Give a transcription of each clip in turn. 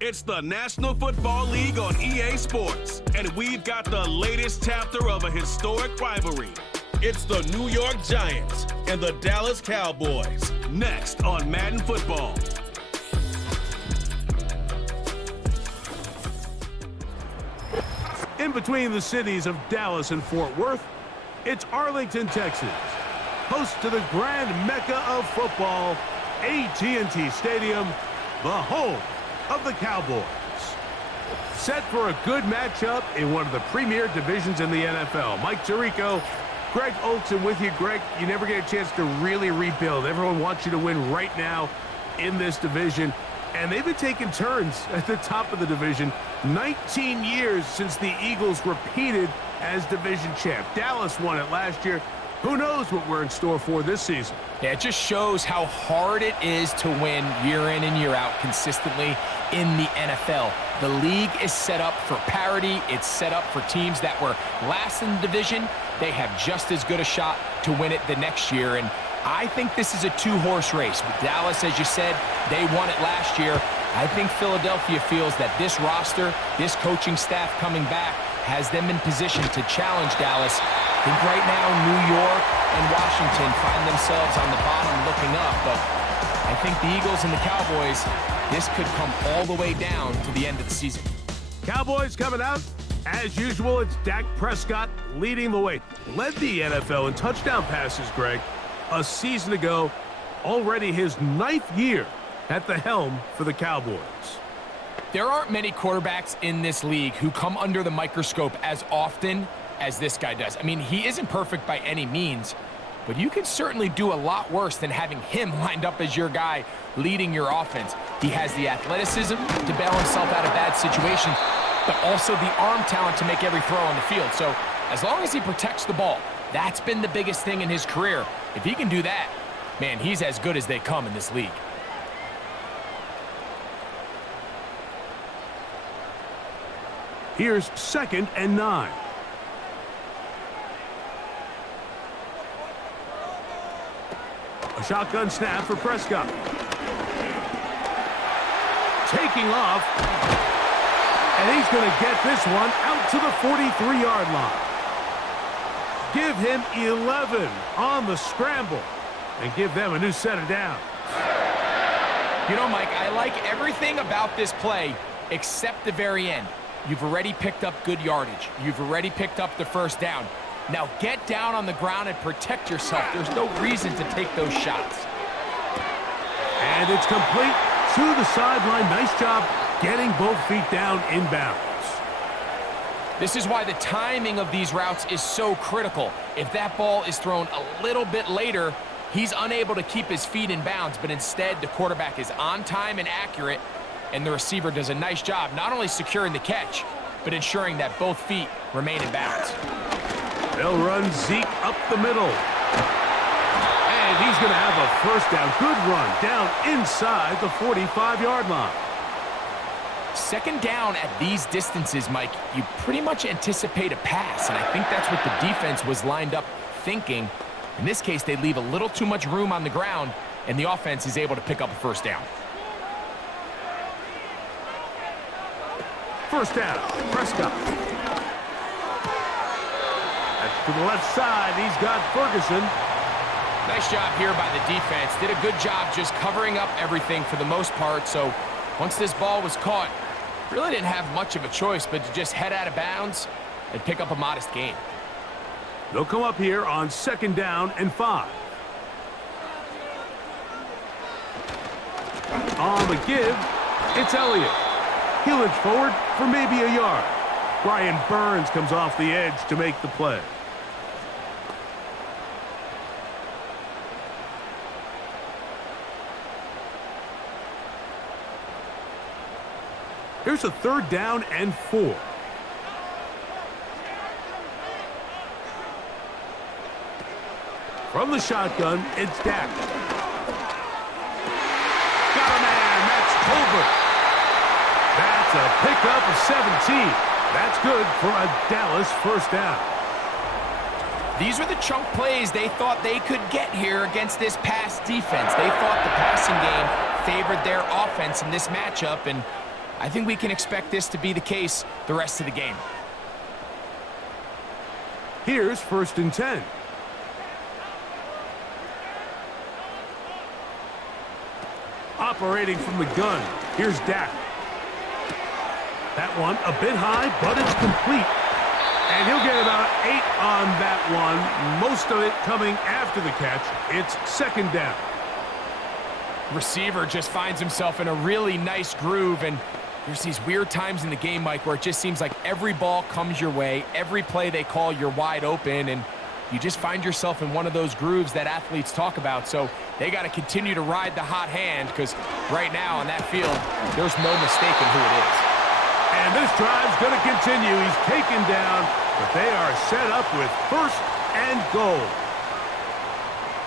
It's the National Football League on EA Sports, and we've got the latest chapter of a historic rivalry. It's the New York Giants and the Dallas Cowboys, next on Madden Football. In between the cities of Dallas and Fort Worth, it's Arlington, Texas, host to the grand mecca of football, AT&T Stadium, the home of the Cowboys. Set for a good matchup in one of the premier divisions in the NFL. Mike Tirico, Greg Olson with you. Greg, you never get a chance to really rebuild. Everyone wants you to win right now in this division, and they've been taking turns at the top of the division. 19 years since the Eagles repeated as division champ. Dallas won it last year. Who knows what we're in store for this season? Yeah, it just shows how hard it is to win year in and year out consistently in the NFL. The league is set up for parity. It's set up for teams that were last in the division. They have just as good a shot to win it the next year. And I think this is a two-horse race. With Dallas, as you said, they won it last year. I think Philadelphia feels that this roster, this coaching staff coming back, has them in position to challenge Dallas. I think right now New York and Washington find themselves on the bottom looking up, but I think the Eagles and the Cowboys, this could come all the way down to the end of the season. Cowboys coming out. As usual, it's Dak Prescott leading the way. Led the NFL in touchdown passes, Greg, a season ago. Already his 9th year at the helm for the Cowboys. There aren't many quarterbacks in this league who come under the microscope as often as this guy does. I mean, he isn't perfect by any means, but you can certainly do a lot worse than having him lined up as your guy leading your offense. He has the athleticism to bail himself out of bad situations, but also the arm talent to make every throw on the field. So as long as he protects the ball, that's been the biggest thing in his career. If he can do that, man, he's as good as they come in this league. Here's 2nd and 9. A shotgun snap for Prescott. Taking off. And he's going to get this one out to the 43-yard line. Give him 11 on the scramble and give them a new set of downs. You know, Mike, I like everything about this play except the very end. You've already picked up good yardage. You've already picked up the first down. Now get down on the ground and protect yourself. There's no reason to take those shots. And it's complete to the sideline. Nice job getting both feet down inbounds. This is why the timing of these routes is so critical. If that ball is thrown a little bit later, he's unable to keep his feet in bounds, but instead the quarterback is on time and accurate, and the receiver does a nice job not only securing the catch, but ensuring that both feet remain in bounds. They'll run Zeke up the middle. And he's going to have a first down. Good run down inside the 45-yard line. Second down at these distances, Mike, you pretty much anticipate a pass, and I think that's what the defense was lined up thinking. In this case, they leave a little too much room on the ground, and the offense is able to pick up a first down. First down, Prescott. That's to the left side. He's got Ferguson. Nice job here by the defense. Did a good job just covering up everything for the most part. So once this ball was caught, really didn't have much of a choice but to just head out of bounds and pick up a modest gain. They'll come up here on 2nd down and 5. On the give, it's Elliott. He'll inch forward for maybe a yard. Brian Burns comes off the edge to make the play. Here's a 3rd down and 4. From the shotgun, it's Dak. Got a man, that's Colbert. That's a pickup of 17. That's good for a Dallas first down. These are the chunk plays they thought they could get here against this pass defense. They thought the passing game favored their offense in this matchup, and I think we can expect this to be the case the rest of the game. Here's 1st and 10. Operating from the gun, here's Dak. That one a bit high, but it's complete. And he'll get about 8 on that one, most of it coming after the catch. It's 2nd down. Receiver just finds himself in a really nice groove, and there's these weird times in the game, Mike, where it just seems like every ball comes your way, every play they call, you're wide open, and you just find yourself in one of those grooves that athletes talk about. So they got to continue to ride the hot hand, because right now on that field, there's no mistaking who it is. And this drive's going to continue. He's taken down, but they are set up with 1st and goal.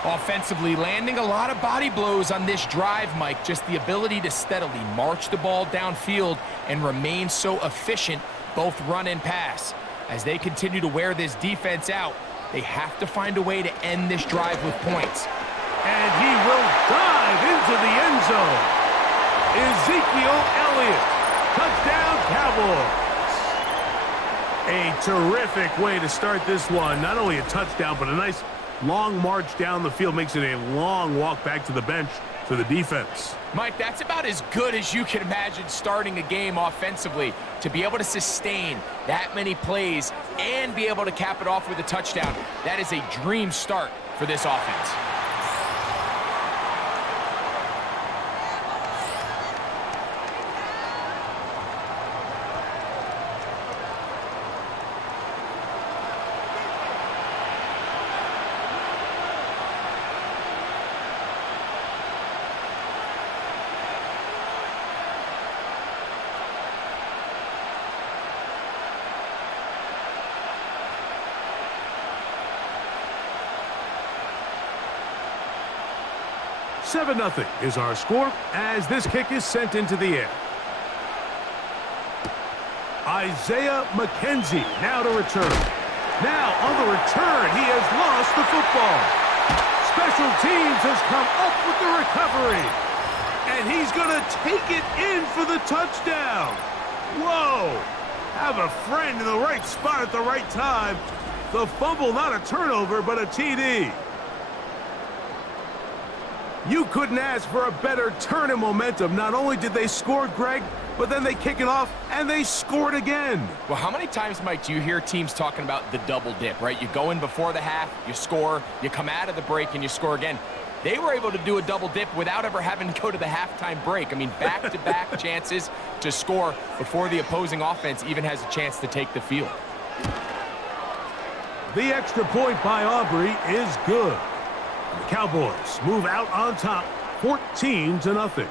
Offensively, landing a lot of body blows on this drive, Mike. Just the ability to steadily march the ball downfield and remain so efficient, both run and pass. As they continue to wear this defense out, they have to find a way to end this drive with points. And he will dive into the end zone. Ezekiel Elliott, touchdown Cowboys. A terrific way to start this one. Not only a touchdown, but a nice long march down the field. Makes it a long walk back to the bench for the defense. Mike, that's about as good as you can imagine starting a game offensively. To be able to sustain that many plays and be able to cap it off with a touchdown, that is a dream start for this offense. Seven 0 is our score as this kick is sent into the air. Isaiah McKenzie now to return. Now on the return, he has lost the football. Special teams has come up with the recovery. And he's going to take it in for the touchdown. Whoa! Have a friend in the right spot at the right time. The fumble, not a turnover, but a TD. You couldn't ask for a better turn in momentum. Not only did they score, Greg, but then they kick it off, and they scored again. Well, how many times, Mike, do you hear teams talking about the double dip, right? You go in before the half, you score, you come out of the break, and you score again. They were able to do a double dip without ever having to go to the halftime break. I mean, back-to-back chances to score before the opposing offense even has a chance to take the field. The extra point by Aubrey is good. The Cowboys move out on top, 14-0.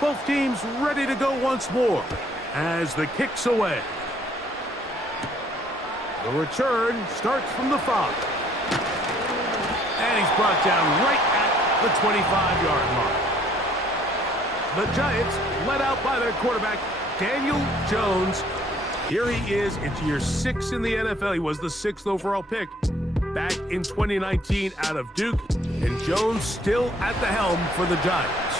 Both teams ready to go once more as the kick's away. The return starts from the 5. And he's brought down right at the 25-yard mark. The Giants led out by their quarterback, Daniel Jones. Here he is into year 6 in the NFL. He was the 6th overall pick back in 2019 out of Duke. And Jones still at the helm for the Giants.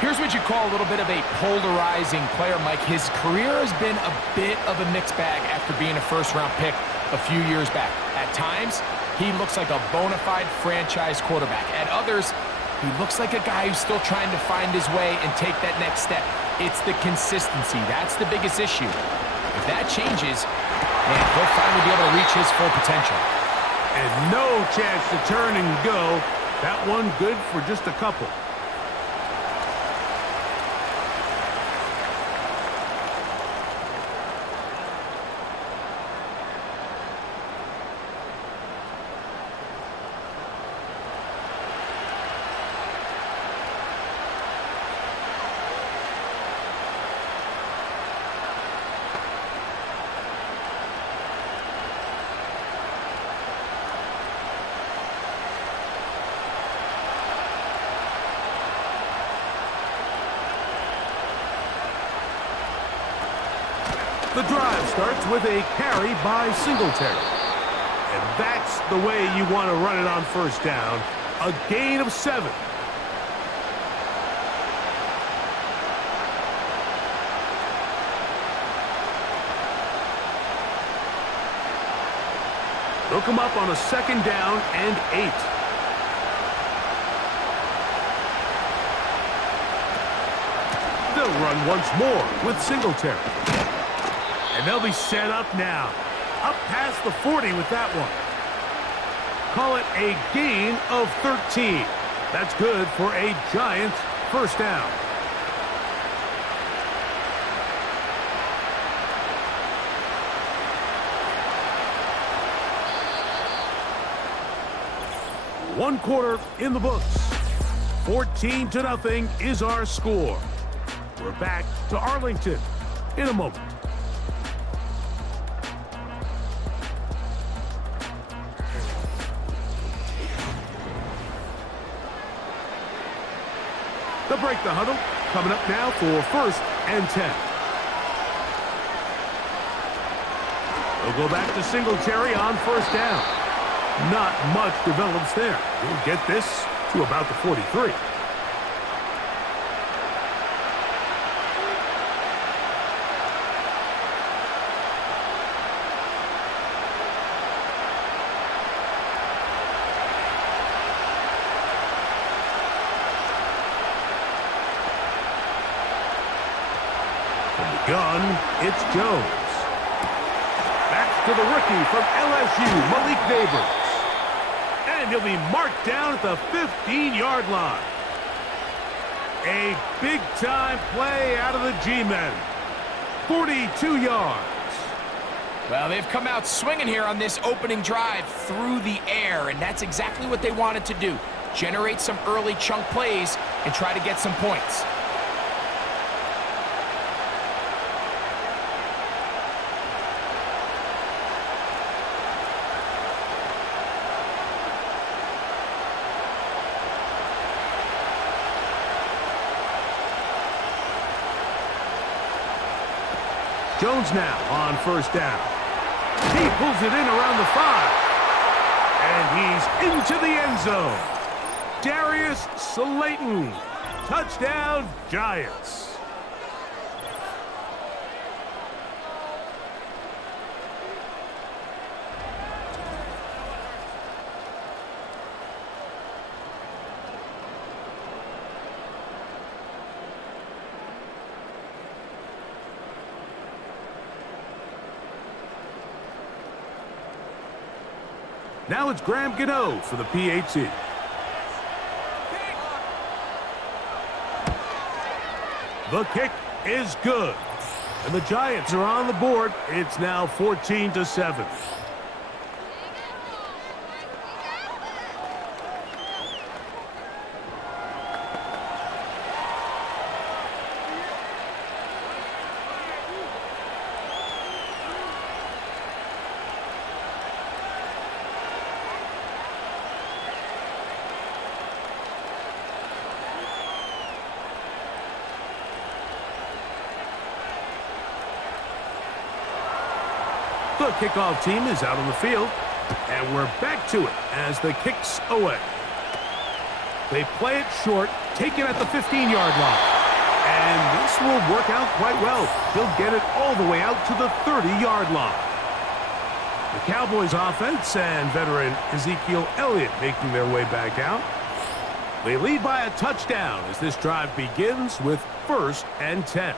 Here's what you call a little bit of a polarizing player, Mike. His career has been a bit of a mixed bag after being a first-round pick a few years back. At times, he looks like a bona fide franchise quarterback. At others, he looks like a guy who's still trying to find his way and take that next step. It's the consistency. That's the biggest issue. If that changes, man, he'll finally be able to reach his full potential. And no chance to turn and go. That one good for just a couple. The drive starts with a carry by Singletary. And that's the way you want to run it on first down. A gain of 7. They'll come up on a 2nd down and 8. They'll run once more with Singletary. And they'll be set up now. Up past the 40 with that one. Call it a gain of 13. That's good for a Giants first down. One quarter in the books. 14-0 is our score. We're back to Arlington in a moment. They'll break the huddle. Coming up now for 1st and 10. They'll go back to Singletary on 1st down. Not much develops there. He'll get this to about the 43. Gun, it's Jones. Back to the rookie from LSU, Malik Neighbors. And he'll be marked down at the 15-yard line. A big-time play out of the G-men. 42 yards. Well, they've come out swinging here on this opening drive through the air, and that's exactly what they wanted to do. Generate some early chunk plays and try to get some points. Jones now on 1st down. He pulls it in around the 5. And he's into the end zone. Darius Slayton. Touchdown, Giants. Now it's Graham Gano for the PAT. The kick is good. And the Giants are on the board. It's now 14-7. The kickoff team is out on the field, and we're back to it as the kick's away. They play it short, taken at the 15-yard line. And this will work out quite well. He'll get it all the way out to the 30-yard line. The Cowboys offense and veteran Ezekiel Elliott making their way back out. They lead by a touchdown as this drive begins with 1st and 10.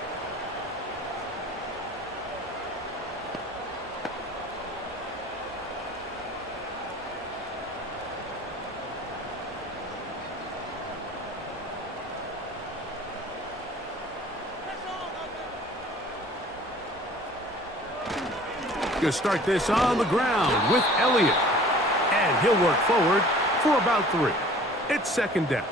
Going to start this on the ground with Elliott. And he'll work forward for about 3. It's 2nd down.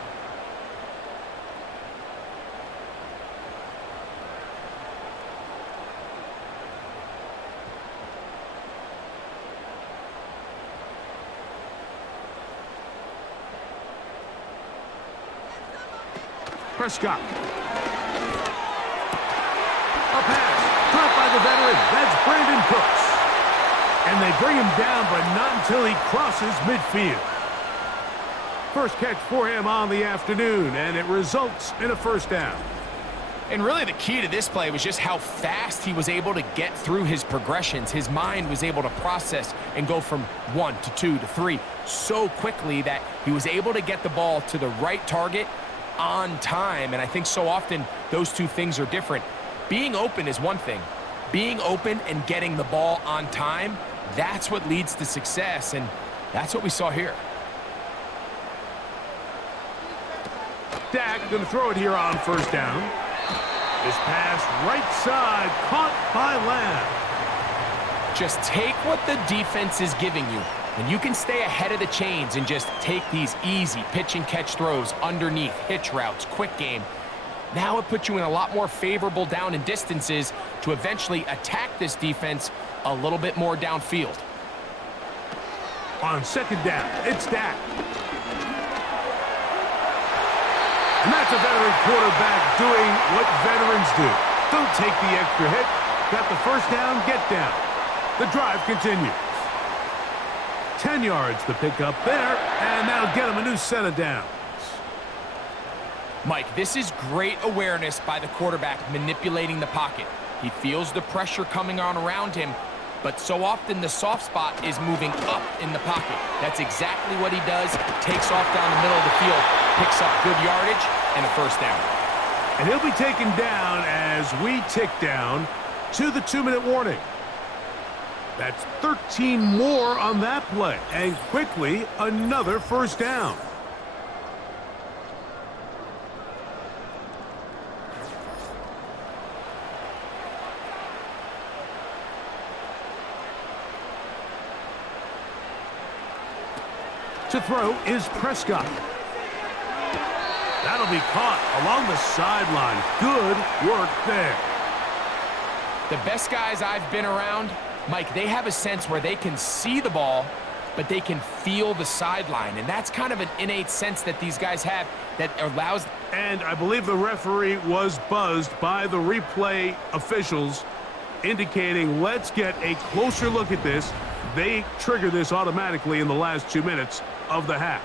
Prescott. A pass. Caught by the veteran. Cooks. And they bring him down, but not until he crosses midfield. First catch for him on the afternoon, and it results in a first down. And really the key to this play was just how fast he was able to get through his progressions. His mind was able to process and go from 1 to 2 to 3 so quickly that he was able to get the ball to the right target on time. And I think so often those two things are different. Being open is one thing. Being open and getting the ball on time, that's what leads to success, and that's what we saw here. Dak going to throw it here on first down. This pass right side, caught by Lamb. Just take what the defense is giving you, and you can stay ahead of the chains and just take these easy pitch and catch throws underneath, hitch routes, quick game. Now it puts you in a lot more favorable down and distances to eventually attack this defense a little bit more downfield. On second down, it's Dak. And that's a veteran quarterback doing what veterans do. Don't take the extra hit. Got the first down, get down. The drive continues. 10 yards to pick up there, and that'll get him a new set of downs. Mike, this is great awareness by the quarterback manipulating the pocket. He feels the pressure coming on around him, but so often the soft spot is moving up in the pocket. That's exactly what he does. Takes off down the middle of the field, picks up good yardage, and a first down. And he'll be taken down as we tick down to the 2-minute warning. That's 13 more on that play, and quickly another first down. To throw is Prescott. That'll be caught along the sideline. Good work there. The best guys I've been around, Mike, they have a sense where they can see the ball, but they can feel the sideline. And that's kind of an innate sense that these guys have that allows... And I believe the referee was buzzed by the replay officials, indicating let's get a closer look at this. They trigger this automatically in the last 2 minutes of the half.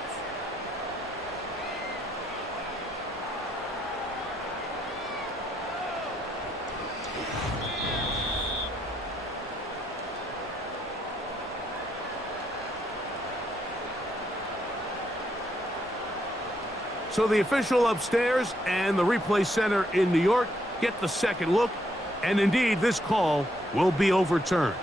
So the official upstairs and the replay center in New York get the second look, and indeed this call will be overturned.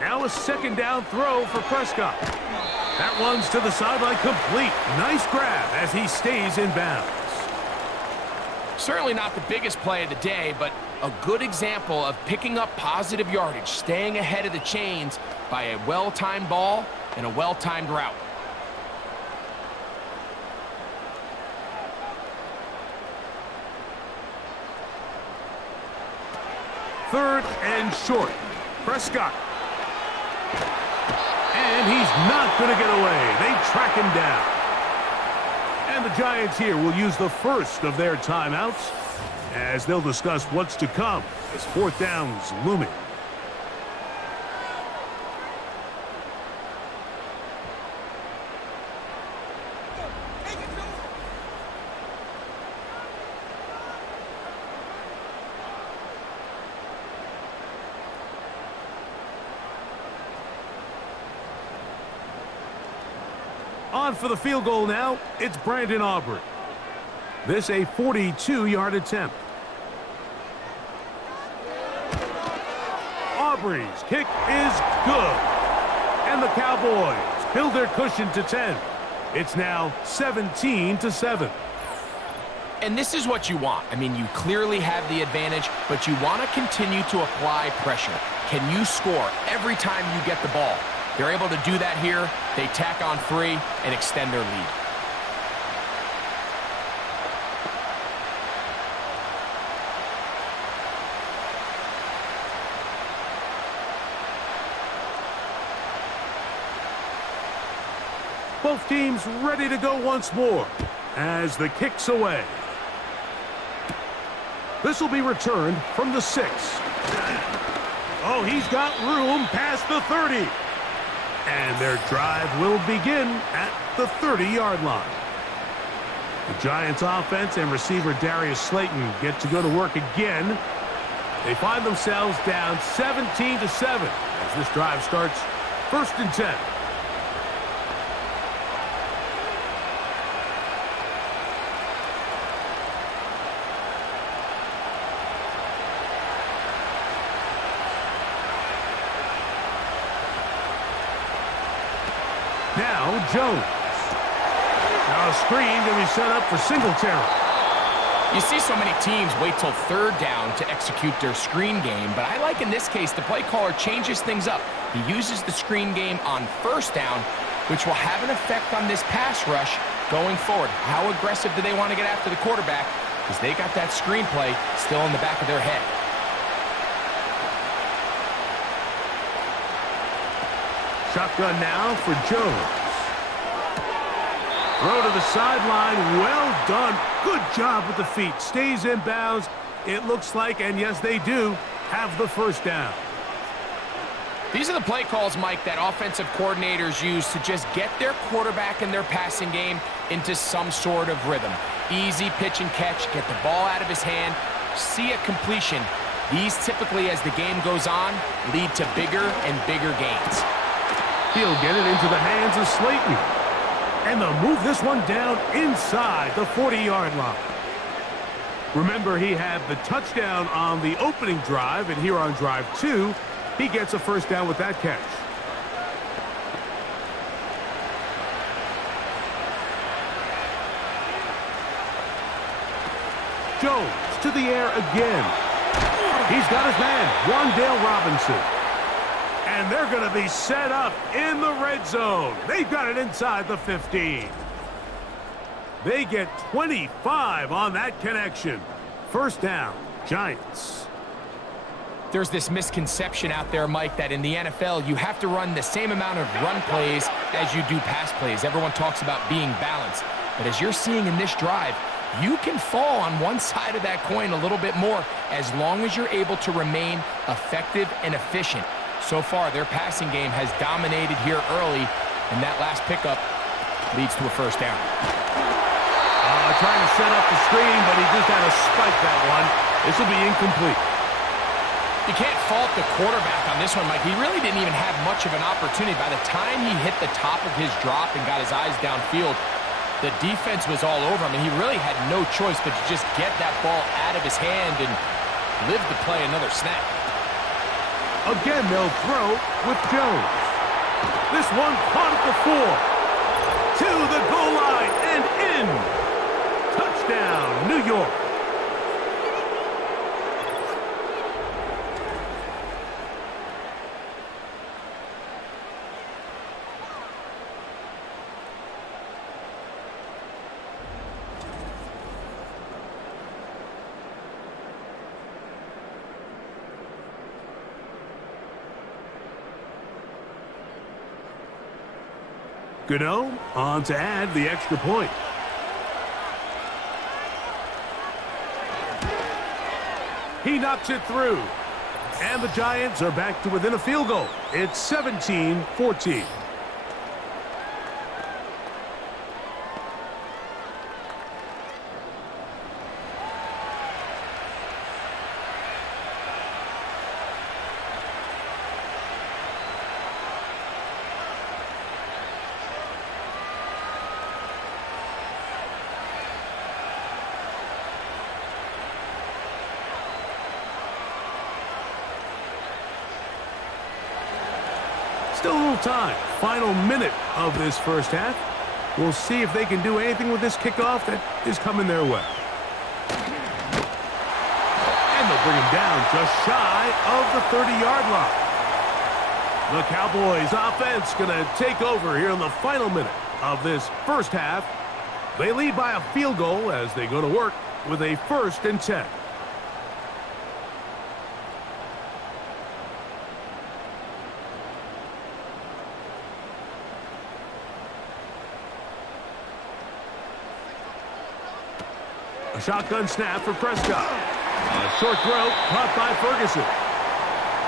Now a second down throw for Prescott. That one's to the sideline complete. Nice grab as he stays in bounds. Certainly not the biggest play of the day, but a good example of picking up positive yardage, staying ahead of the chains by a well-timed ball and a well-timed route. Third and short. Prescott. And he's not going to get away. They track him down. And the Giants here will use the first of their timeouts as they'll discuss what's to come as fourth down's looming. On for the field goal now, it's Brandon Aubrey. This a 42-yard attempt. Aubrey's kick is good. And the Cowboys build their cushion to 10. It's now 17-7. And this is what you want. I mean, you clearly have the advantage, but you want to continue to apply pressure. Can you score every time you get the ball? They're able to do that here. They tack on 3 and extend their lead. Both teams ready to go once more as the kick's away. This will be returned from the 6. Oh, he's got room past the 30. And their drive will begin at the 30-yard line. The Giants offense and receiver Darius Slayton get to go to work again. They find themselves down 17-7 as this drive starts 1st and 10. Now Jones. Now a screen going to be set up for Singletary. You see so many teams wait till 3rd down to execute their screen game, but I like in this case the play caller changes things up. He uses the screen game on 1st down, which will have an effect on this pass rush going forward. How aggressive do they want to get after the quarterback? Because they got that screen play still in the back of their head. Shotgun now for Jones. Throw to the sideline. Well done. Good job with the feet. Stays in bounds. It looks like, and yes, they do, have the 1st down. These are the play calls, Mike, that offensive coordinators use to just get their quarterback and their passing game into some sort of rhythm. Easy pitch and catch, get the ball out of his hand, see a completion. These typically, as the game goes on, lead to bigger and bigger gains. He'll get it into the hands of Slayton. And they'll move this one down inside the 40-yard line. Remember, he had the touchdown on the opening drive, and here on drive 2, he gets a 1st down with that catch. Jones to the air again. He's got his man, Wan'Dale Robinson. And they're going to be set up in the red zone. They've got it inside the 15. They get 25 on that connection. 1st down, Giants. There's this misconception out there, Mike, that in the NFL, you have to run the same amount of run plays as you do pass plays. Everyone talks about being balanced. But as you're seeing in this drive, you can fall on one side of that coin a little bit more as long as you're able to remain effective and efficient. So far, their passing game has dominated here early, and that last pickup leads to a 1st down. Trying to set up the screen, but he just had to spike that one. This will be incomplete. You can't fault the quarterback on this one, Mike. He really didn't even have much of an opportunity. By the time he hit the top of his drop and got his eyes downfield, the defense was all over him, and he really had no choice but to just get that ball out of his hand and live to play another snap. Again, they'll throw with Jones. This one caught at the 4. To the goal line and in. Touchdown, New York. Gano on to add the extra point. He knocks it through. And the Giants are back to within a field goal. It's 17-14. Still a little time. Final minute of this 1st half. We'll see if they can do anything with this kickoff that is coming their way. And they'll bring him down just shy of the 30-yard line. The Cowboys offense going to take over here in the final minute of this 1st half. They lead by a field goal as they go to work with a 1st and 10. A shotgun snap for Prescott. A short throw caught by Ferguson.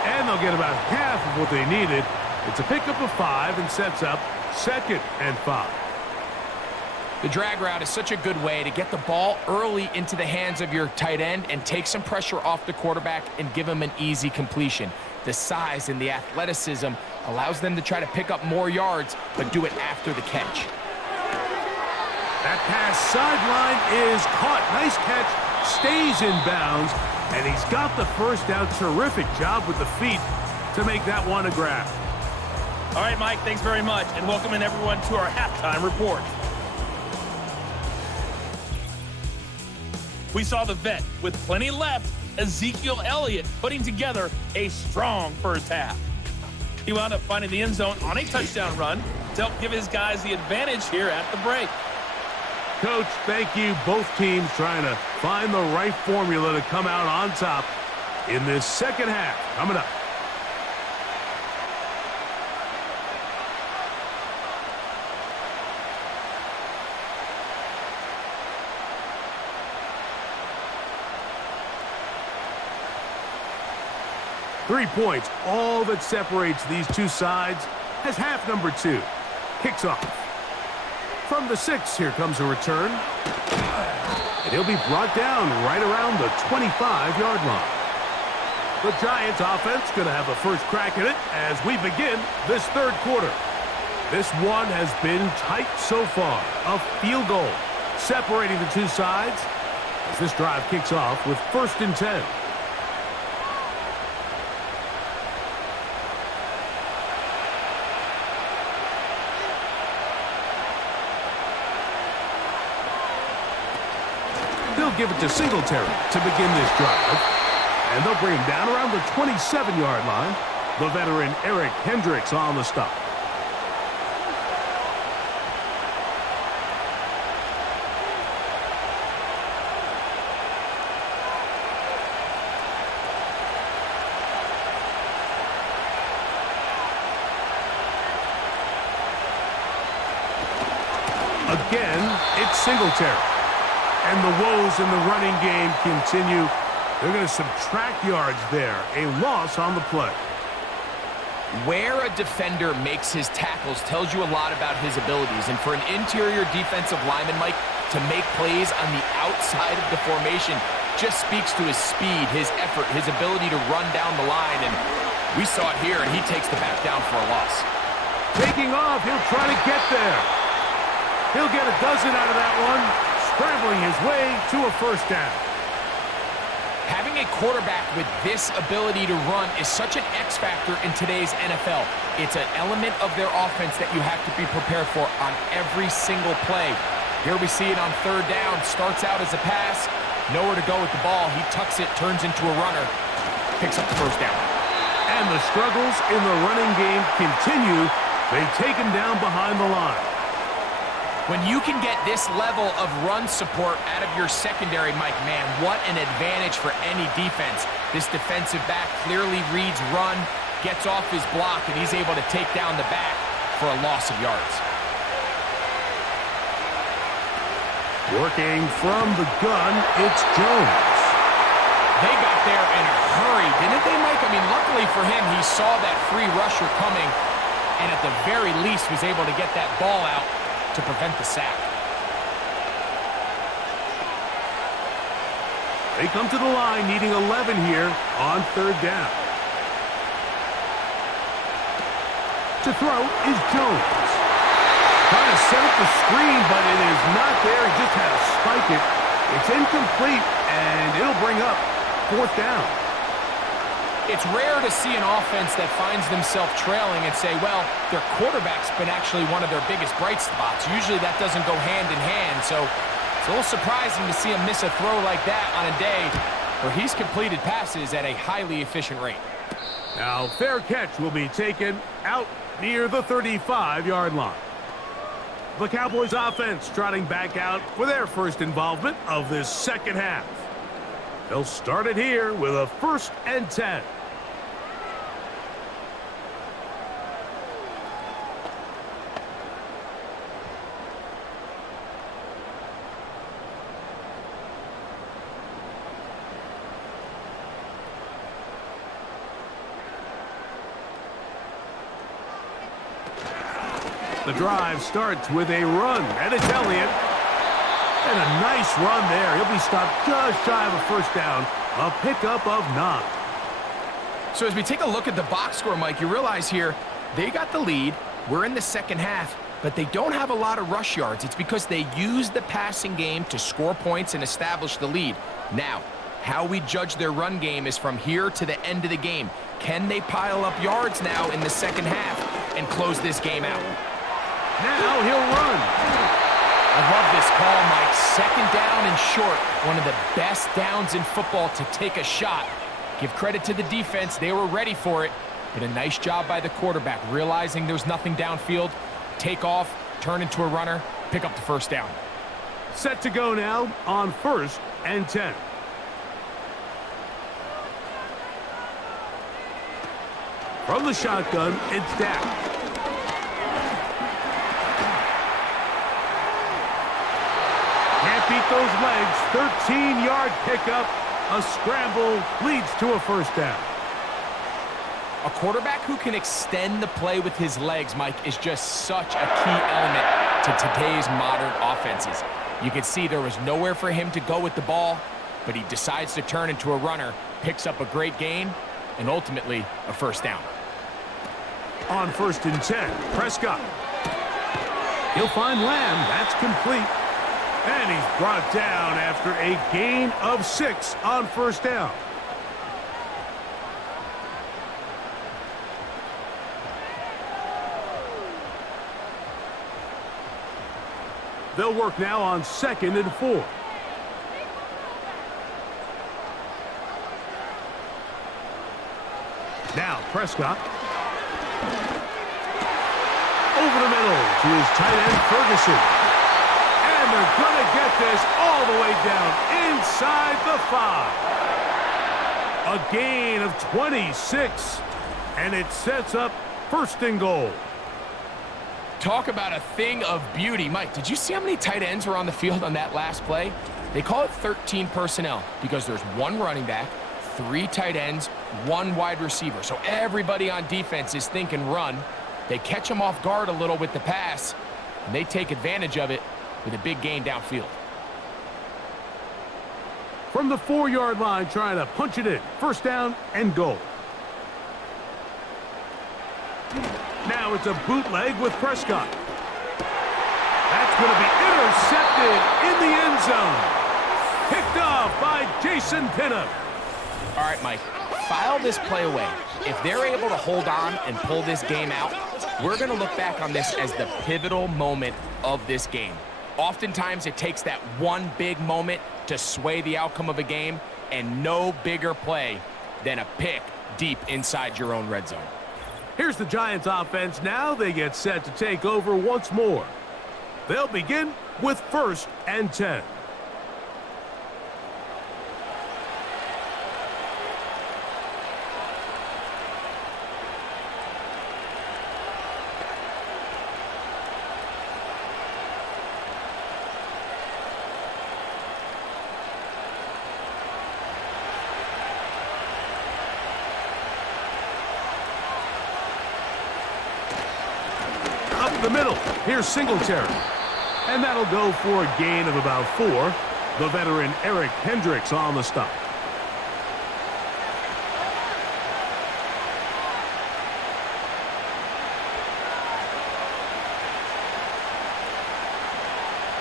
And they'll get about half of what they needed. It's a pickup of 5 and sets up 2nd and 5. The drag route is such a good way to get the ball early into the hands of your tight end and take some pressure off the quarterback and give him an easy completion. The size and the athleticism allows them to try to pick up more yards, but do it after the catch. That pass sideline is caught. Nice catch. Stays in bounds. And he's got the first down. Terrific job with the feet to make that one a grab. All right, Mike, thanks very much. And welcome in everyone to our halftime report. We saw the vet with plenty left, Ezekiel Elliott, putting together a strong first half. He wound up finding the end zone on a touchdown run to help give his guys the advantage here at the break. Coach, thank you. Both teams trying to find the right formula to come out on top in this second half. Coming up. Three points, all that separates these two sides, as half number 2 kicks off. From the 6, here comes a return. And he'll be brought down right around the 25-yard line. The Giants offense going to have a first crack at it as we begin this third quarter. This one has been tight so far. A field goal separating the two sides as this drive kicks off with 1st and 10. Give it to Singletary to begin this drive. And they'll bring him down around the 27-yard line. The veteran Eric Hendricks on the stop. Again, it's Singletary. And the woes in the running game continue. They're going to subtract yards there. A loss on the play. Where a defender makes his tackles tells you a lot about his abilities. And for an interior defensive lineman, Mike, to make plays on the outside of the formation just speaks to his speed, his effort, his ability to run down the line. And we saw it here, and he takes the back down for a loss. Taking off, he'll try to get there. He'll get a dozen out of that one. Scrambling his way to a first down. Having a quarterback with this ability to run is such an X factor in today's NFL. It's an element of their offense that you have to be prepared for on every single play. Here we see it on 3rd down. Starts out as a pass. Nowhere to go with the ball. He tucks it, turns into a runner. Picks up the first down. And the struggles in the running game continue. They take him down behind the line. When you can get this level of run support out of your secondary, Mike, man, what an advantage for any defense. This defensive back clearly reads run, gets off his block, and he's able to take down the back for a loss of yards. Working from the gun, it's Jones. They got there in a hurry, didn't they, Mike? I mean, luckily for him, he saw that free rusher coming, and at the very least was able to get that ball out to prevent the sack. They come to the line needing 11 here on 3rd down. To throw is Jones. Trying to set up the screen, but it is not there. He just had to spike it. It's incomplete, and it'll bring up 4th down. It's rare to see an offense that finds themselves trailing and say, well, their quarterback's been actually one of their biggest bright spots. Usually that doesn't go hand in hand, so it's a little surprising to see him miss a throw like that on a day where he's completed passes at a highly efficient rate. Now, fair catch will be taken out near the 35-yard line. The Cowboys offense trotting back out for their first involvement of this second half. They'll start it here with a 1st and 10. The drive starts with a run, and it's Elliott. And a nice run there. He'll be stopped just shy of a first down. A pickup of 9. So as we take a look at the box score, Mike, you realize here they got the lead. We're in the second half, but they don't have a lot of rush yards. It's because they use the passing game to score points and establish the lead. Now, how we judge their run game is from here to the end of the game. Can they pile up yards now in the second half and close this game out? Now he'll run. I love this call, Mike. Second down and short. One of the best downs in football to take a shot. Give credit to the defense. They were ready for it. But a nice job by the quarterback, realizing there's nothing downfield. Take off, turn into a runner, pick up the first down. Set to go now on 1st and 10. From the shotgun, it's Dak. Can't beat those legs. 13-yard pickup. A scramble leads to a first down. A quarterback who can extend the play with his legs, Mike, is just such a key element to today's modern offenses. You can see there was nowhere for him to go with the ball, but he decides to turn into a runner, picks up a great gain, and ultimately a first down. On 1st and 10, Prescott. He'll find Lamb. That's complete. And he's brought down after a gain of 6 on first down. They'll work now on 2nd and 4. Now Prescott. Over the middle to his tight end, Ferguson. And they're going to get this all the way down inside the 5. A gain of 26. And it sets up 1st and goal. Talk about a thing of beauty. Mike, did you see how many tight ends were on the field on that last play? They call it 13 personnel because there's 1 running back, 3 tight ends, 1 wide receiver. So everybody on defense is thinking run. They catch them off guard a little with the pass, and they take advantage of it with a big gain downfield. From the 4-yard line, trying to punch it in. First down and goal. Now it's a bootleg with Prescott. That's going to be intercepted in the end zone. Picked off by Jason Pinnock. All right, Mike, file this play away. If they're able to hold on and pull this game out, we're going to look back on this as the pivotal moment of this game. Oftentimes, it takes that one big moment to sway the outcome of a game, and no bigger play than a pick deep inside your own red zone. Here's the Giants offense now. They get set to take over once more. They'll begin with 1st and 10. The middle. Here's Singletary. And that'll go for a gain of about 4. The veteran Eric Hendricks on the stop.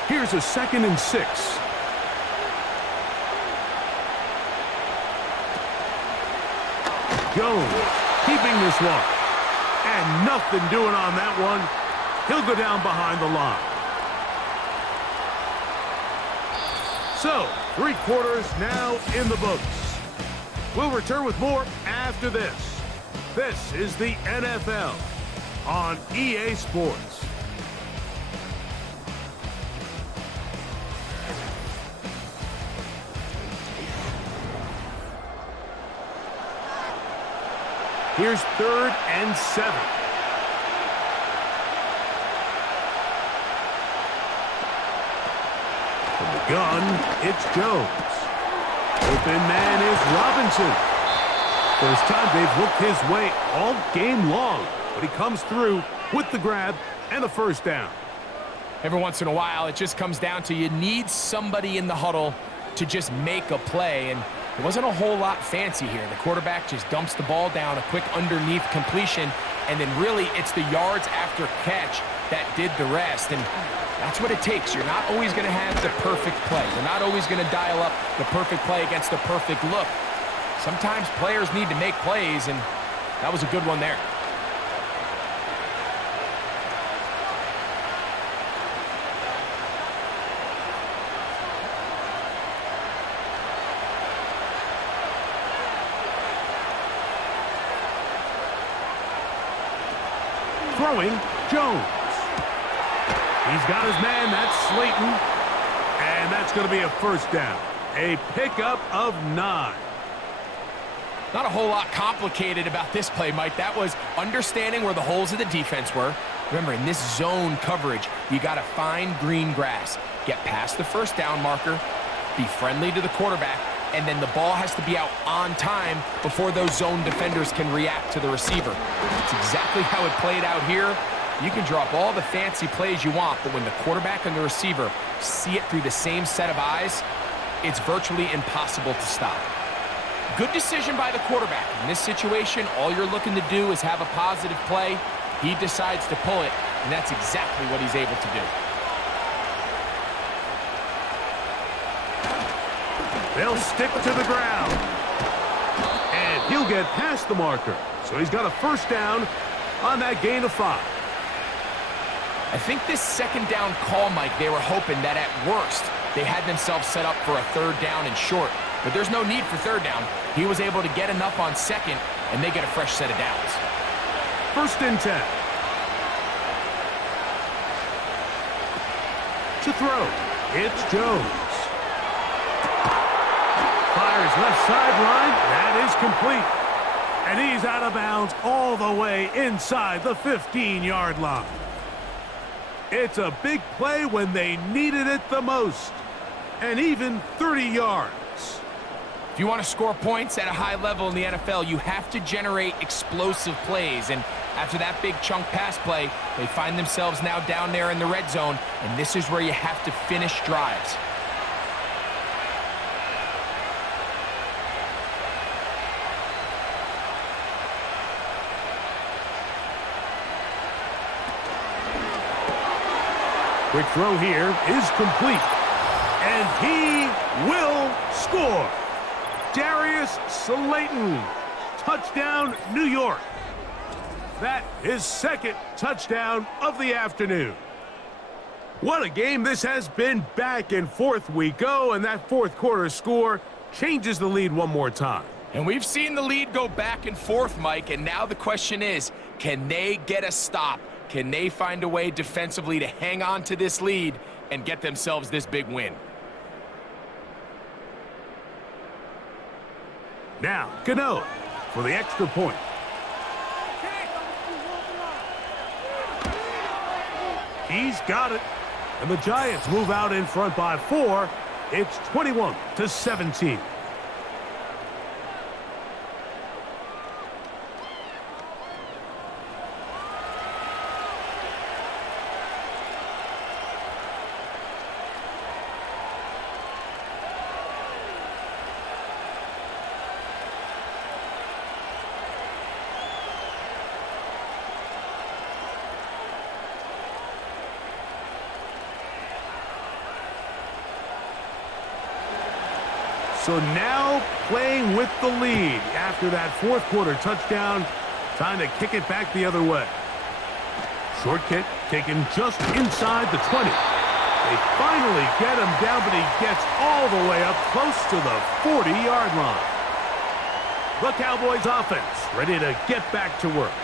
Here's a 2nd and 6. Jones keeping this one. And nothing doing on that one. He'll go down behind the line. So, 3 quarters now in the books. We'll return with more after this. This is the NFL on EA Sports. Here's 3rd and 7. From the gun, it's Jones. Open man is Robinson. First time they've looked his way all game long, but he comes through with the grab and a first down. Every once in a while, it just comes down to you need somebody in the huddle to just make a play, and it wasn't a whole lot fancy here. The quarterback just dumps the ball down, a quick underneath completion, and then really it's the yards after catch that did the rest, and that's what it takes. You're not always going to have the perfect play. You're not always going to dial up the perfect play against the perfect look. Sometimes players need to make plays, and that was a good one there. Throwing, Jones. He's got his man, that's Slayton. And that's going to be a first down. A pickup of 9. Not a whole lot complicated about this play, Mike. That was understanding where the holes of the defense were. Remember, in this zone coverage, you got to find green grass. Get past the first down marker, be friendly to the quarterback, and then the ball has to be out on time before those zone defenders can react to the receiver. That's exactly how it played out here. You can drop all the fancy plays you want, but when the quarterback and the receiver see it through the same set of eyes, it's virtually impossible to stop. Good decision by the quarterback. In this situation, all you're looking to do is have a positive play. He decides to pull it, and that's exactly what he's able to do. They'll stick to the ground. And he'll get past the marker. So he's got a first down on that gain of 5. I think this second down call, Mike, they were hoping that at worst they had themselves set up for a third down and short. But there's no need for third down. He was able to get enough on second, and they get a fresh set of downs. First and 10. To throw, it's Jones. Fires left sideline. That is complete. And he's out of bounds all the way inside the 15-yard line. It's a big play when they needed it the most. And even 30 yards. If you want to score points at a high level in the NFL, you have to generate explosive plays. And after that big chunk pass play, they find themselves now down there in the red zone. And this is where you have to finish drives. Quick throw here is complete. And he will score. Darius Slayton. Touchdown, New York. That is second touchdown of the afternoon. What a game this has been. Back and forth we go, and that fourth quarter score changes the lead one more time. And we've seen the lead go back and forth, Mike, and now the question is, can they get a stop? Can they find a way defensively to hang on to this lead and get themselves this big win? Now, Gano for the extra point. He's got it. And the Giants move out in front by 4. It's 21-17. So now playing with the lead after that fourth quarter touchdown. Time to kick it back the other way. Short kick taken just inside the 20. They finally get him down, but he gets all the way up close to the 40-yard line. The Cowboys offense ready to get back to work.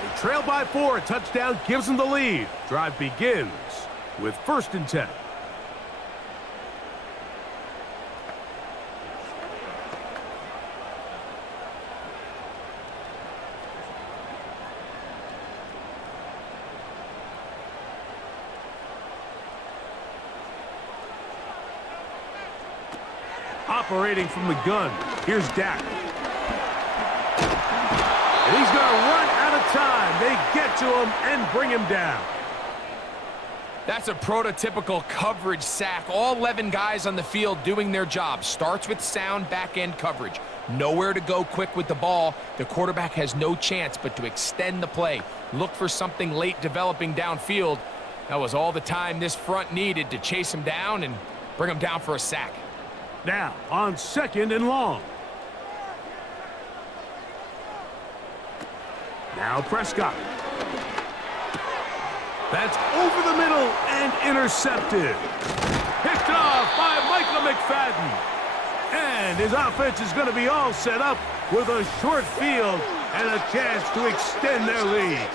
They trail by 4. A touchdown gives them the lead. Drive begins with 1st and 10. Operating from the gun, here's Dak. And he's going to run out of time. They get to him and bring him down. That's a prototypical coverage sack. All 11 guys on the field doing their job. Starts with sound back-end coverage. Nowhere to go quick with the ball. The quarterback has no chance but to extend the play. Look for something late developing downfield. That was all the time this front needed to chase him down and bring him down for a sack. Now, on 2nd and long. Now Prescott. That's over the middle and intercepted. Picked off by Michael McFadden. And his offense is going to be all set up with a short field and a chance to extend their lead.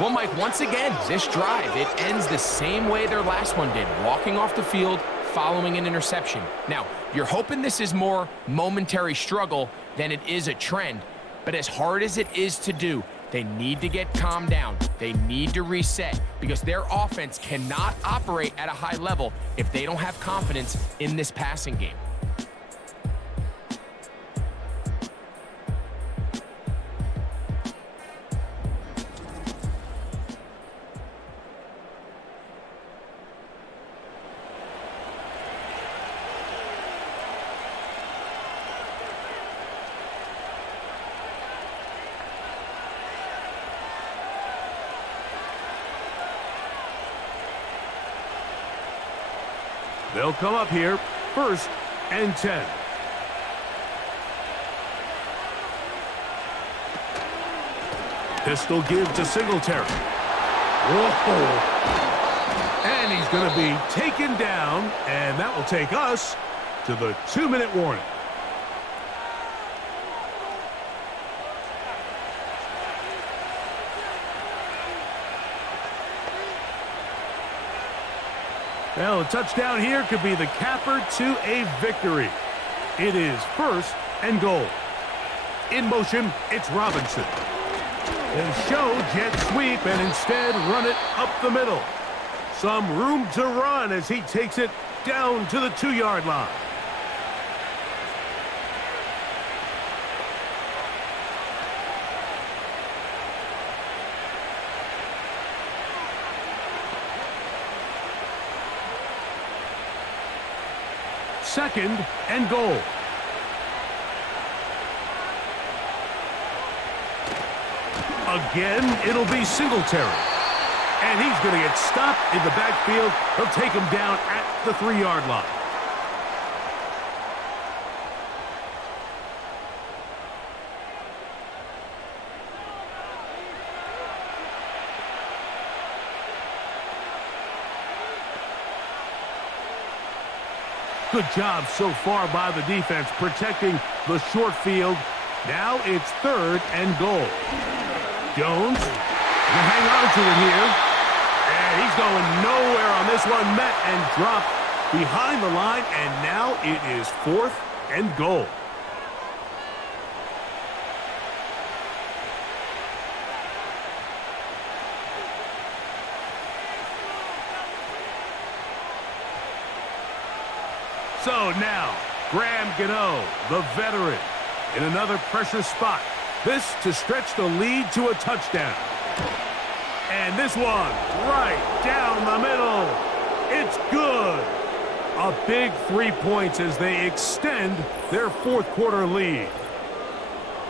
Well, Mike, once again, this drive, it ends the same way their last one did, walking off the field, following an interception. Now, you're hoping this is more momentary struggle than it is a trend, but as hard as it is to do, they need to get calmed down. They need to reset because their offense cannot operate at a high level if they don't have confidence in this passing game. They'll come up here, 1st and 10. Pistol give to Singletary. Whoa! And he's going to be taken down, and that will take us to the 2-minute warning. Well, a touchdown here could be the capper to a victory. It is 1st and goal. In motion, it's Robinson. They show jet sweep and instead run it up the middle. Some room to run as he takes it down to the 2-yard line. Second and goal. Again, it'll be Singletary. And he's going to get stopped in the backfield. He'll take him down at the 3-yard line. Good job so far by the defense protecting the short field. Now it's 3rd and goal. Jones will hang on to it here. And he's going nowhere on this one. Met and dropped behind the line. And now it is 4th and goal. So now, Graham Gano, the veteran, in another pressure spot. This to stretch the lead to a touchdown. And this one right down the middle. It's good. A big 3 points as they extend their 4th quarter lead.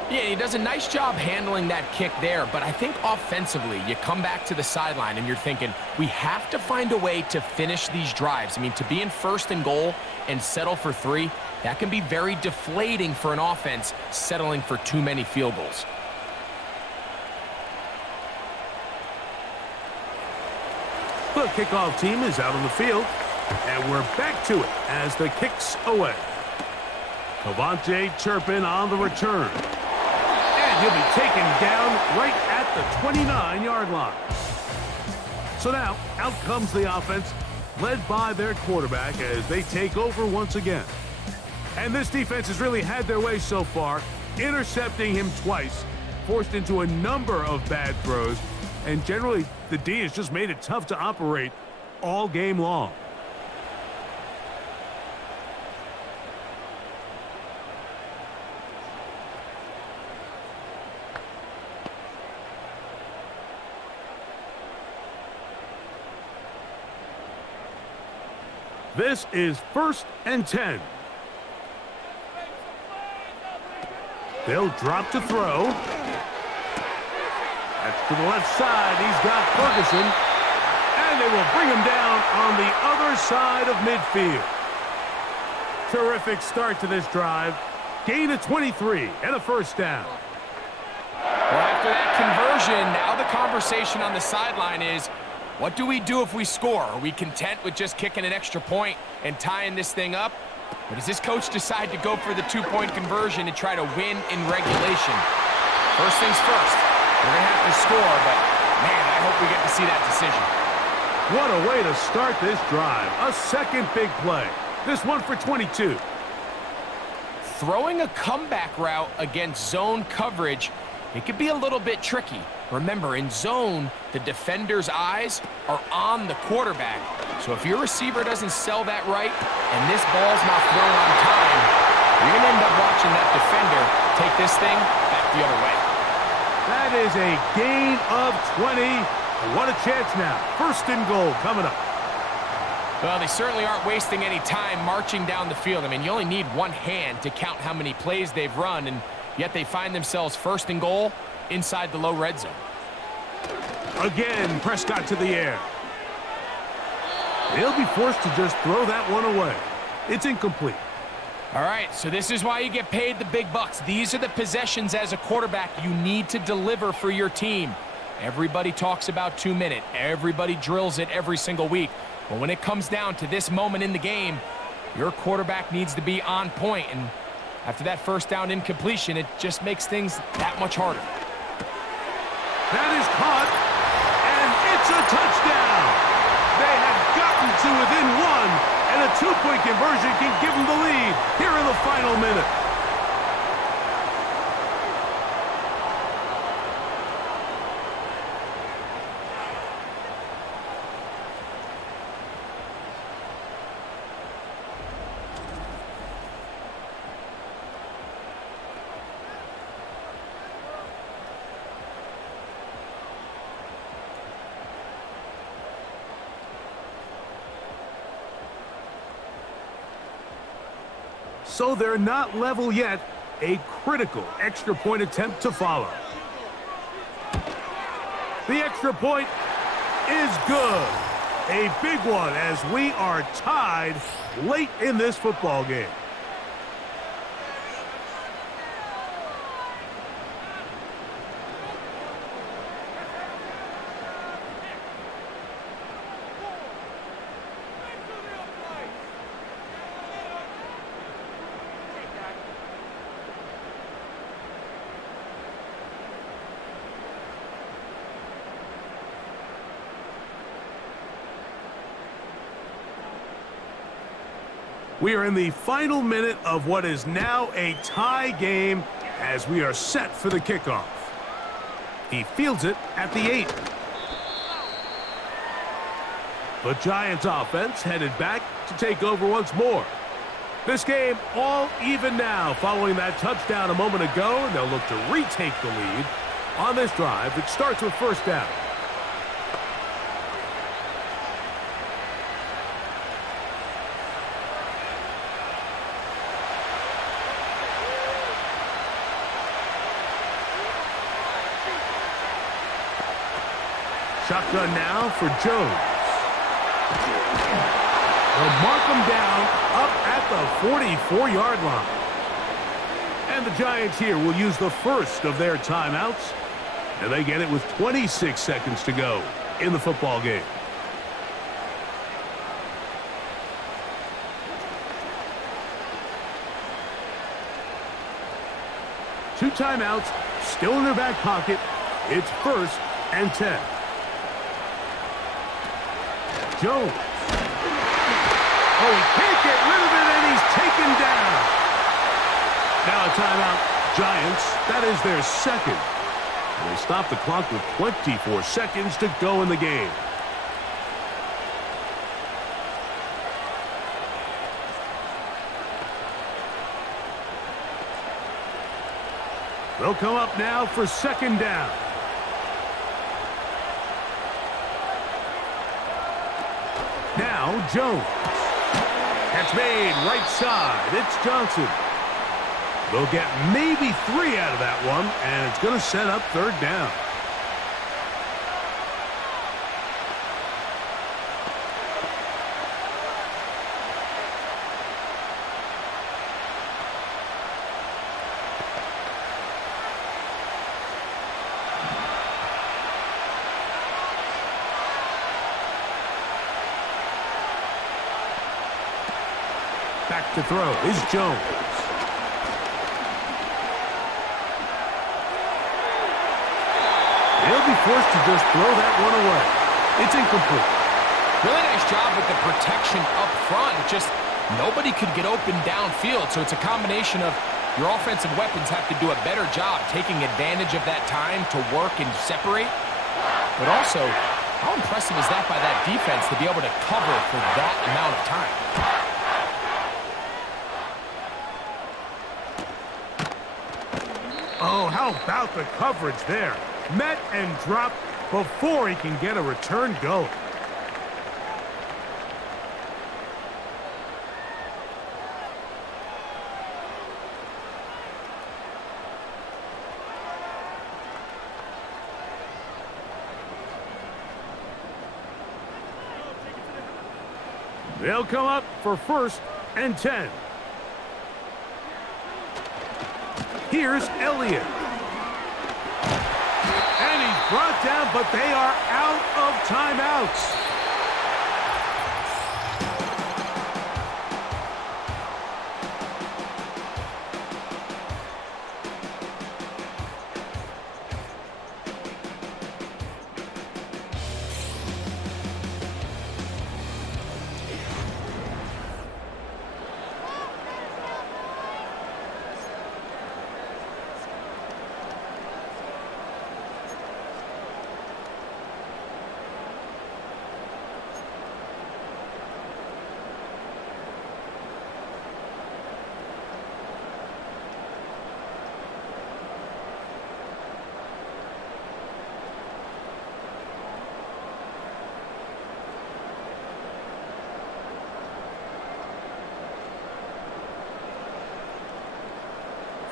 Yeah, he does a nice job handling that kick there, but I think offensively, you come back to the sideline and you're thinking, we have to find a way to finish these drives. I mean, to be in 1st and goal and settle for 3, that can be very deflating for an offense settling for too many field goals. The kickoff team is out on the field, and we're back to it as the kick's away. Cavante Turpin on the return. And he'll be taken down right at the 29-yard line. So now, out comes the offense, led by their quarterback as they take over once again. And this defense has really had their way so far, intercepting him twice, forced into a number of bad throws, and generally, the D has just made it tough to operate all game long. This is 1st and 10. They'll drop to throw. That's to the left side. He's got Ferguson. And they will bring him down on the other side of midfield. Terrific start to this drive. Gain of 23 and a first down. Well, after that conversion, now the conversation on the sideline is, what do we do if we score? Are we content with just kicking an extra point and tying this thing up? Or does this coach decide to go for the two-point conversion and try to win in regulation? First things first, we're going to have to score, but man, I hope we get to see that decision. What a way to start this drive. A second big play. This one for 22. Throwing a comeback route against zone coverage, it could be a little bit tricky. Remember, in zone, the defender's eyes are on the quarterback. So if your receiver doesn't sell that right and this ball's not thrown on time, you're going to end up watching that defender take this thing back the other way. That is a gain of 20. And what a chance now. 1st and goal coming up. Well, they certainly aren't wasting any time marching down the field. I mean, you only need one hand to count how many plays they've run, and yet they find themselves 1st and goal inside the low red zone. Again, Prescott to the air. They'll be forced to just throw that one away. It's incomplete. All right, so this is why you get paid the big bucks. These are the possessions as a quarterback you need to deliver for your team. Everybody talks about 2-minute. Everybody drills it every single week. But when it comes down to this moment in the game, your quarterback needs to be on point. And after that first down incompletion, it just makes things that much harder. That is caught, and it's a touchdown. They have gotten to within one, and a two-point conversion can give them the lead here in the final minute. So they're not level yet. A critical extra point attempt to follow. The extra point is good. A big one as we are tied late in this football game. We are in the final minute of what is now a tie game as we are set for the kickoff. He fields it at the 8. The Giants offense headed back to take over once more. This game all even now following that touchdown a moment ago, and they'll look to retake the lead on this drive that starts with first down. Shotgun now for Jones. They'll mark him down up at the 44-yard line. And the Giants here will use the first of their timeouts. And they get it with 26 seconds to go in the football game. Two timeouts still in their back pocket. It's 1st and 10. Jones. Oh, he can't get rid of it, and he's taken down. Now a timeout, Giants. That is their second. And they stop the clock with 24 seconds to go in the game. They'll come up now for second down. Now Jones. Catch made, right side. It's Johnson. They'll get maybe 3 out of that one, and it's going to set up third down. Back to throw is Jones. He'll be forced to just throw that one away. It's incomplete. Really nice job with the protection up front. Just nobody could get open downfield, so it's a combination of your offensive weapons have to do a better job taking advantage of that time to work and separate. But also, how impressive is that by that defense to be able to cover for that amount of time? Oh, how about the coverage there? Met and dropped before he can get a return going. They'll come up for 1st and 10. Here's Elliott. And he's brought down, but they are out of timeouts.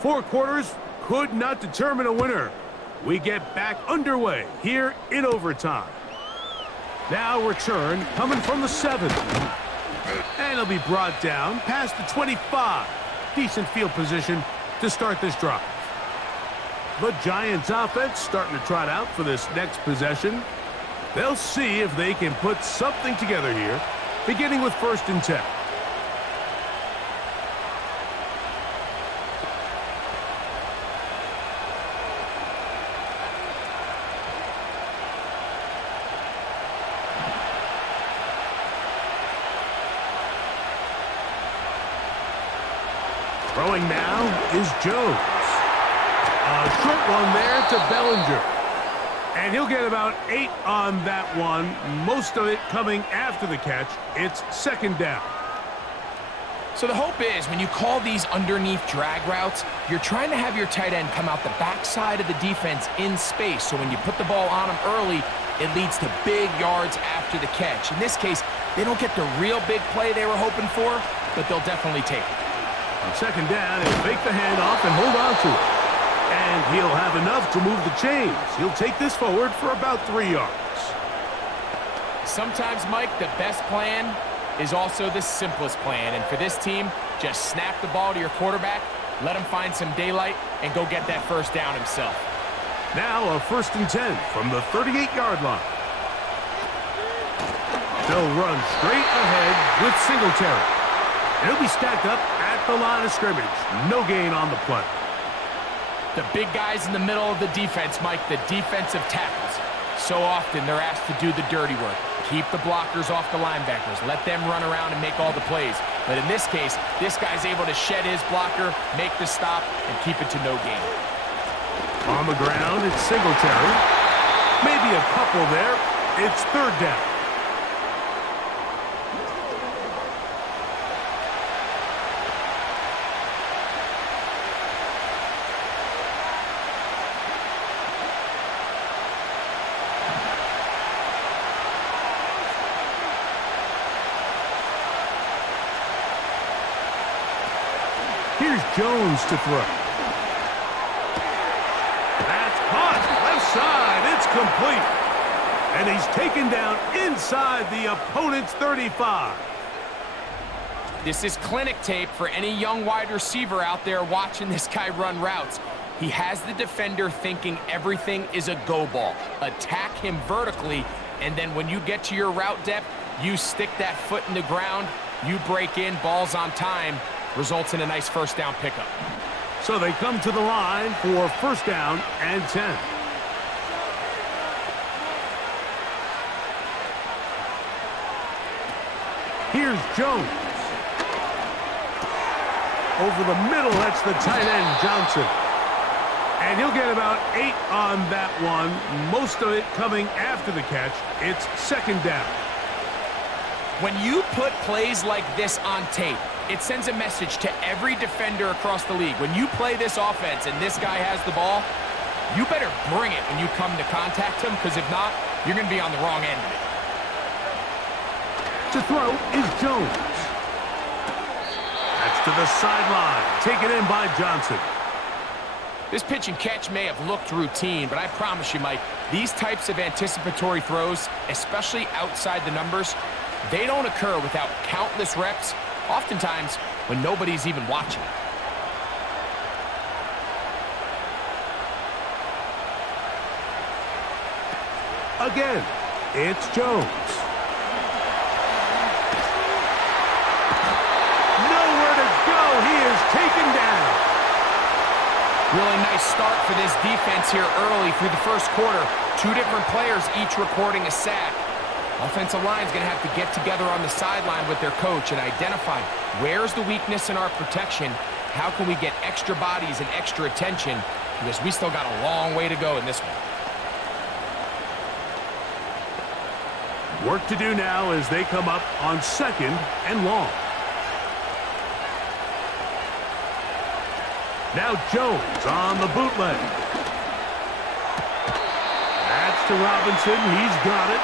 Four quarters could not determine a winner. We get back underway here in overtime. Now return coming from the 7. And it'll be brought down past the 25. Decent field position to start this drive. The Giants offense starting to trot out for this next possession. They'll see if they can put something together here, beginning with 1st and 10. Throwing now is Jones. A short one there to Bellinger. And he'll get about 8 on that one, most of it coming after the catch. It's 2nd down. So the hope is when you call these underneath drag routes, you're trying to have your tight end come out the backside of the defense in space. So when you put the ball on him early, it leads to big yards after the catch. In this case, they don't get the real big play they were hoping for, but they'll definitely take it. On 2nd down, he'll fake the handoff and hold on to it. And he'll have enough to move the chains. He'll take this forward for about 3 yards. Sometimes, Mike, the best plan is also the simplest plan. And for this team, just snap the ball to your quarterback, let him find some daylight, and go get that 1st down himself. Now a 1st and 10 from the 38-yard line. They'll run straight ahead with Singletary. He'll be stacked up at the line of scrimmage. No gain on the play. The big guys in the middle of the defense, Mike, the defensive tackles. So often they're asked to do the dirty work. Keep the blockers off the linebackers. Let them run around and make all the plays. But in this case, this guy's able to shed his blocker, make the stop, and keep it to no gain. On the ground, it's Singletary. Maybe a couple there. It's 3rd down. Here's Jones to throw. That's caught. Left side. It's complete. And he's taken down inside the opponent's 35. This is clinic tape for any young wide receiver out there watching this guy run routes. He has the defender thinking everything is a go ball. Attack him vertically, and then when you get to your route depth, you stick that foot in the ground, you break in, ball's on time, results in a nice first down pickup. So they come to the line for first down and 10. Here's Jones. Over the middle, that's the tight end, Johnson. And he'll get about 8 on that one, most of it coming after the catch. It's second down. When you put plays like this on tape, it sends a message to every defender across the league. When you play this offense and this guy has the ball, you better bring it when you come to contact him, because if not, you're going to be on the wrong end of it. To throw is Jones. That's to the sideline, taken in by Johnson. This pitch and catch may have looked routine, but I promise you, Mike, these types of anticipatory throws, especially outside the numbers, they don't occur without countless reps, oftentimes when nobody's even watching. Again, it's Jones. Nowhere to go. He is taken down. Really nice start for this defense here early through the first quarter. 2 different players each recording a sack. Offensive line's going to have to get together on the sideline with their coach and identify where's the weakness in our protection, how can we get extra bodies and extra attention, because we still got a long way to go in this one. Work to do now as they come up on second and long. Now Jones on the bootleg. That's to Robinson. He's got it.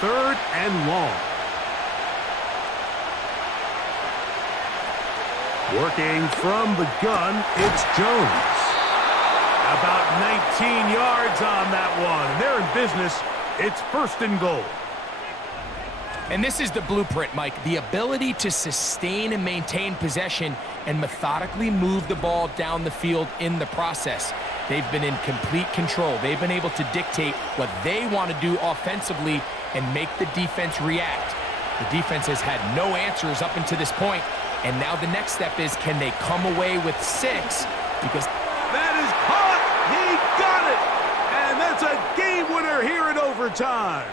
Third and long. Working from the gun, it's Jones. About 19 yards on that one. And they're in business. It's first and goal. And this is the blueprint, Mike. The ability to sustain and maintain possession and methodically move the ball down the field in the process. They've been in complete control. They've been able to dictate what they want to do offensively and make the defense react. The defense has had no answers up until this point, and now the next step is, can they come away with 6? Because that is caught. He got it. And that's a game winner here in overtime.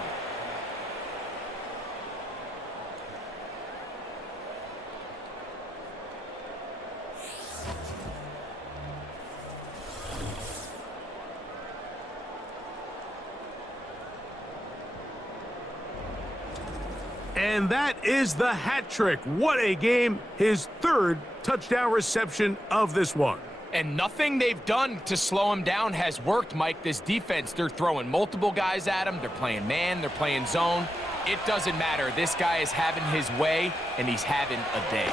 And that is the hat trick. What a game. His 3rd touchdown reception of this one. And nothing they've done to slow him down has worked, Mike. This defense, they're throwing multiple guys at him. They're playing man, they're playing zone. It doesn't matter. This guy is having his way, and he's having a day.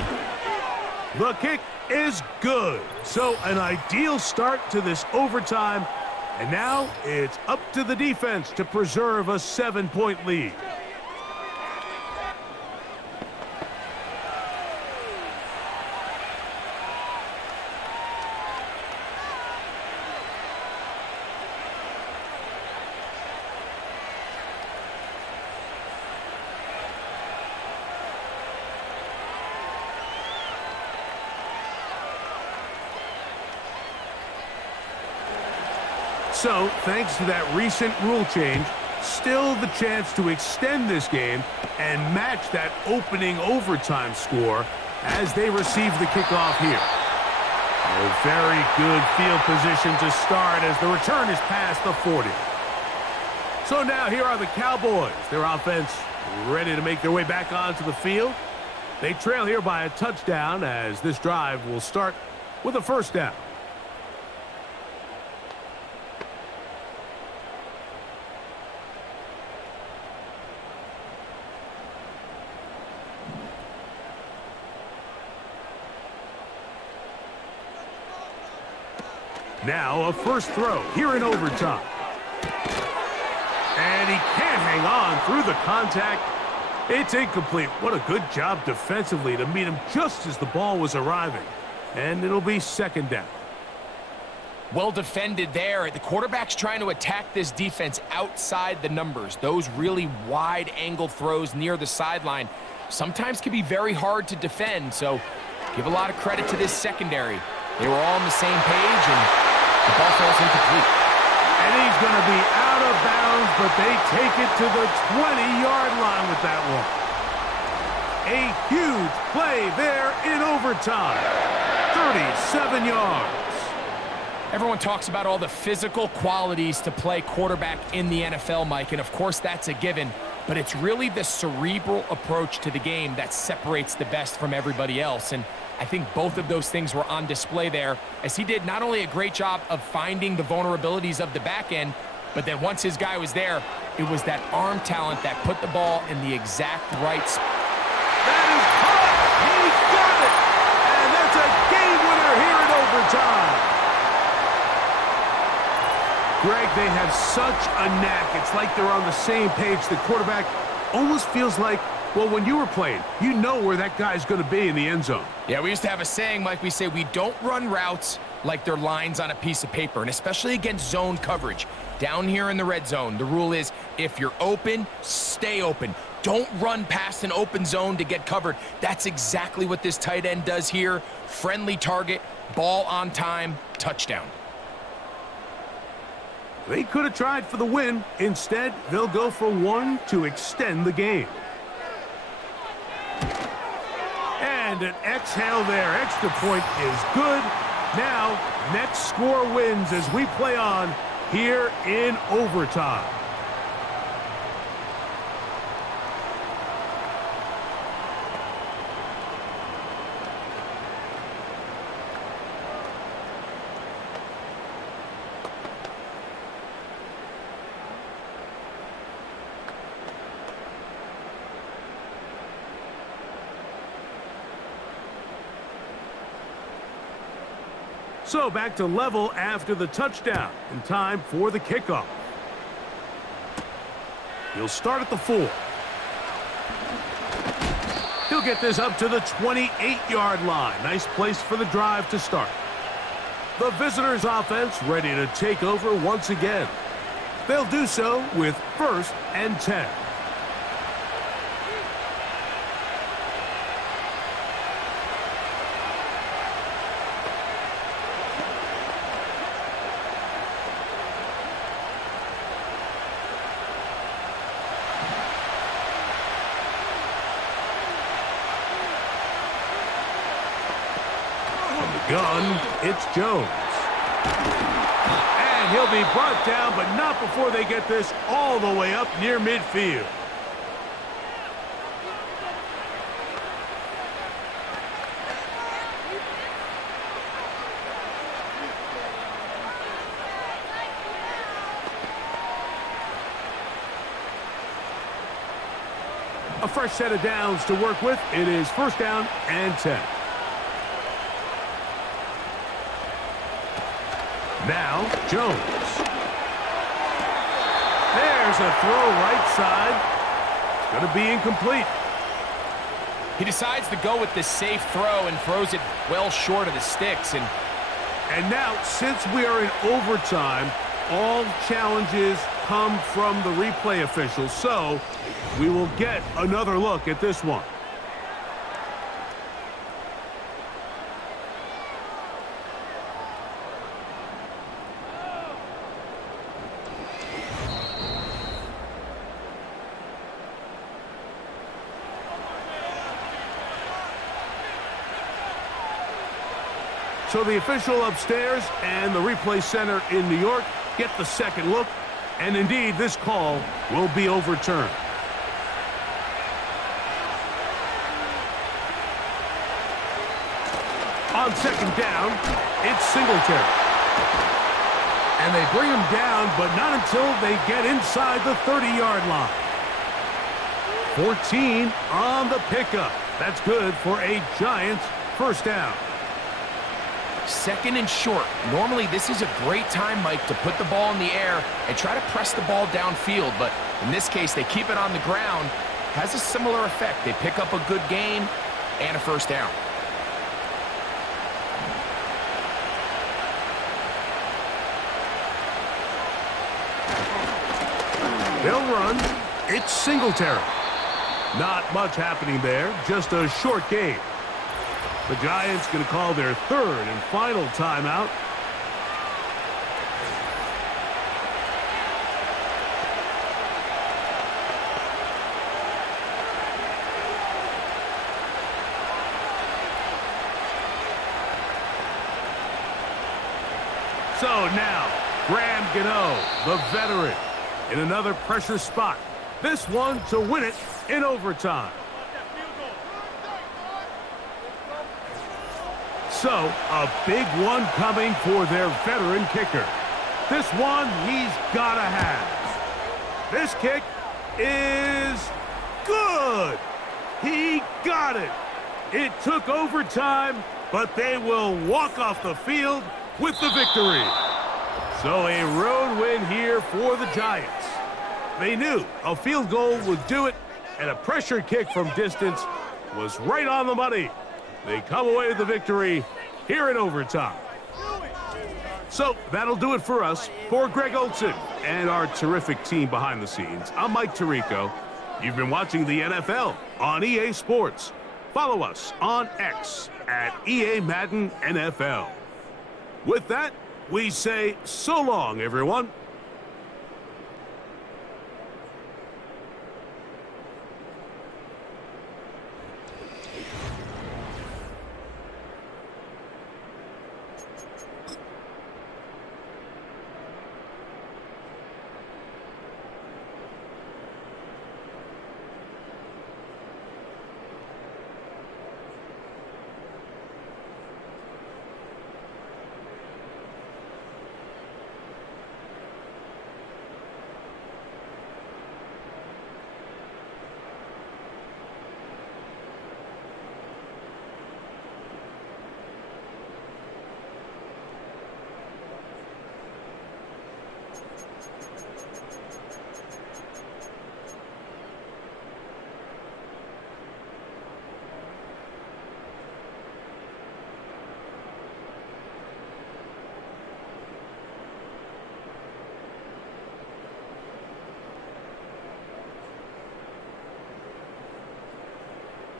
The kick is good. So an ideal start to this overtime. And now it's up to the defense to preserve a 7-point lead. So, thanks to that recent rule change, still the chance to extend this game and match that opening overtime score as they receive the kickoff here. A very good field position to start as the return is past the 40. So now here are the Cowboys. Their offense ready to make their way back onto the field. They trail here by a touchdown as this drive will start with a first down. Now a first throw here in overtime. And he can't hang on through the contact. It's incomplete. What a good job defensively to meet him just as the ball was arriving. And it'll be second down. Well defended there. The quarterback's trying to attack this defense outside the numbers. Those really wide angle throws near the sideline sometimes can be very hard to defend. So give a lot of credit to this secondary. They were all on the same page, and the ball falls incomplete. And he's going to be out of bounds, but they take it to the 20-yard line with that one. A huge play there in overtime. 37 yards. Everyone talks about all the physical qualities to play quarterback in the NFL, Mike, and of course that's a given, but it's really the cerebral approach to the game that separates the best from everybody else, and I think both of those things were on display there, as he did not only a great job of finding the vulnerabilities of the back end, but then once his guy was there, it was that arm talent that put the ball in the exact right spot. That is caught! He got it! And that's a game winner here in overtime. Greg, they have such a knack. It's like they're on the same page. The quarterback almost feels like, well, when you were playing, you know where that guy's going to be in the end zone. Yeah, we used to have a saying, Mike, we say we don't run routes like they're lines on a piece of paper, and especially against zone coverage. Down here in the red zone, the rule is if you're open, stay open. Don't run past an open zone to get covered. That's exactly what this tight end does here. Friendly target, ball on time, touchdown. They could have tried for the win. Instead, they'll go for one to extend the game. And an exhale there. Extra point is good. Now, next score wins as we play on here in overtime. So back to level after the touchdown, and time for the kickoff. He'll start at the 4. He'll get this up to the 28-yard line. Nice place for the drive to start. The visitors' offense ready to take over once again. They'll do so with 1st and 10. Gun, it's Jones. And he'll be brought down, but not before they get this all the way up near midfield. A fresh set of downs to work with. It is 1st down and 10. Now, Jones. There's a throw right side. It's going to be incomplete. He decides to go with the safe throw and throws it well short of the sticks. And now, since we are in overtime, all challenges come from the replay officials. So we will get another look at this one. So the official upstairs and the replay center in New York get the second look, and indeed this call will be overturned. On 2nd down, it's Singletary. And they bring him down, but not until they get inside the 30-yard line. 14 on the pickup. That's good for a Giants 1st down. 2nd and short. Normally, this is a great time, Mike, to put the ball in the air and try to press the ball downfield. But in this case, they keep it on the ground. Has a similar effect. They pick up a good gain and a first down. They'll run. It's Singletary. Not much happening there, just a short game. The Giants going to call their 3rd and final timeout. So now, Graham Gano, the veteran, in another pressure spot. This one to win it in overtime. So, a big one coming for their veteran kicker. This one he's got to have. This kick is good. He got it. It took overtime, but they will walk off the field with the victory. So a road win here for the Giants. They knew a field goal would do it, and a pressure kick from distance was right on the money. They come away with the victory here in overtime. So that'll do it for us. For Greg Olson and our terrific team behind the scenes, I'm Mike Tirico. You've been watching the NFL on EA Sports. Follow us on X at EA Madden NFL. With that, we say so long, everyone.